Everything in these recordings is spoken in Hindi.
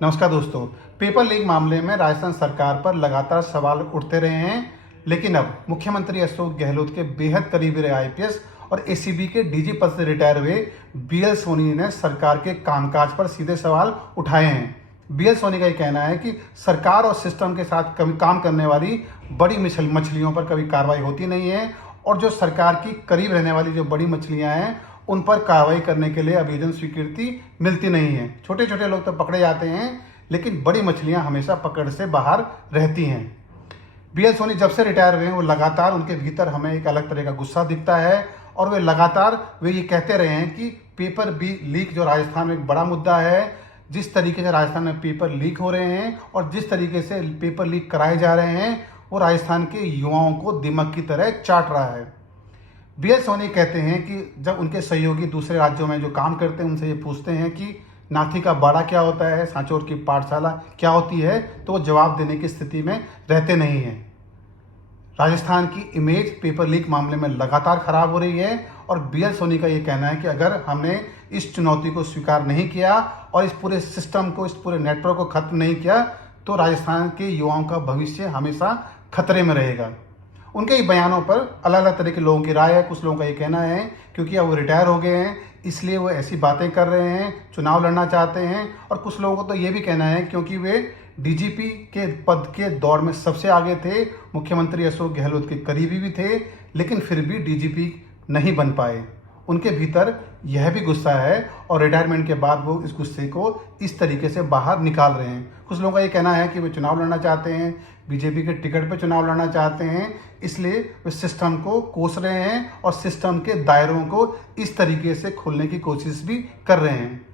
नमस्कार दोस्तों। पेपर लीक मामले में राजस्थान सरकार पर लगातार सवाल उठते रहे हैं, लेकिन अब मुख्यमंत्री अशोक गहलोत के बेहद करीबी रहे आईपीएस और एसीबी के डीजी पद से रिटायर हुए बीएल सोनी ने सरकार के कामकाज पर सीधे सवाल उठाए हैं। बीएल सोनी का ये कहना है कि सरकार और सिस्टम के साथ कभी काम करने वाली बड़ी मछलियों पर कभी कार्रवाई होती नहीं है और जो सरकार की करीब रहने वाली जो बड़ी मछलियां हैं उन पर कार्रवाई करने के लिए अभियोजन स्वीकृति मिलती नहीं है। छोटे छोटे लोग तो पकड़े जाते हैं, लेकिन बड़ी मछलियां हमेशा पकड़ से बाहर रहती हैं। बीएल सोनी जब से रिटायर हुए हैं वो लगातार उनके भीतर हमें एक अलग तरह का गुस्सा दिखता है और वे लगातार ये कहते रहे हैं कि पेपर लीक जो राजस्थान में एक बड़ा मुद्दा है, जिस तरीके से राजस्थान में पेपर लीक हो रहे हैं और जिस तरीके से पेपर लीक कराए जा रहे हैं वो राजस्थान के युवाओं को दिमाग की तरह चाट रहा है। बीएल सोनी कहते हैं कि जब उनके सहयोगी दूसरे राज्यों में जो काम करते हैं उनसे ये पूछते हैं कि नाथी का बाड़ा क्या होता है, सांचौर की पाठशाला क्या होती है, तो वो जवाब देने की स्थिति में रहते नहीं हैं। राजस्थान की इमेज पेपर लीक मामले में लगातार खराब हो रही है और बीएल सोनी का ये कहना है कि अगर हमने इस चुनौती को स्वीकार नहीं किया और इस पूरे सिस्टम को, इस पूरे नेटवर्क को खत्म नहीं किया तो राजस्थान के युवाओं का भविष्य हमेशा खतरे में रहेगा। उनके ही बयानों पर अलग अलग तरह के लोगों की राय है। कुछ लोगों का ये कहना है क्योंकि अब वो रिटायर हो गए हैं इसलिए वो ऐसी बातें कर रहे हैं, चुनाव लड़ना चाहते हैं, और कुछ लोगों को तो ये भी कहना है क्योंकि वे डीजीपी के पद के दौर में सबसे आगे थे, मुख्यमंत्री अशोक गहलोत के करीबी भी थे, लेकिन फिर भी डीजीपी नहीं बन पाए। उनके भीतर यह भी गुस्सा है और रिटायरमेंट के बाद वो इस गुस्से को इस तरीके से बाहर निकाल रहे हैं। कुछ लोगों का ये कहना है कि वे चुनाव लड़ना चाहते हैं, बीजेपी के टिकट पर चुनाव लड़ना चाहते हैं, इसलिए वे सिस्टम को कोस रहे हैं और सिस्टम के दायरों को इस तरीके से खोलने की कोशिश भी कर रहे हैं।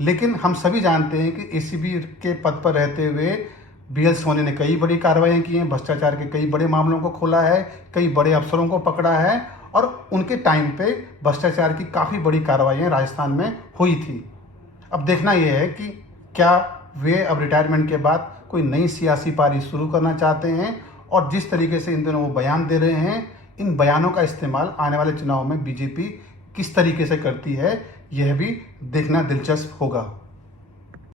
लेकिन हम सभी जानते हैं कि एसीबी के पद पर रहते हुए बीएल सोनी ने कई बड़ी कार्रवाइयाँ की हैं, भ्रष्टाचार के कई बड़े मामलों को खोला है, कई बड़े अफसरों को पकड़ा है और उनके टाइम पे भ्रष्टाचार की काफ़ी बड़ी कार्रवाइयाँ राजस्थान में हुई थी। अब देखना यह है कि क्या वे अब रिटायरमेंट के बाद कोई नई सियासी पारी शुरू करना चाहते हैं, और जिस तरीके से इन दिनों वो बयान दे रहे हैं, इन बयानों का इस्तेमाल आने वाले चुनाव में बीजेपी किस तरीके से करती है, यह भी देखना दिलचस्प होगा।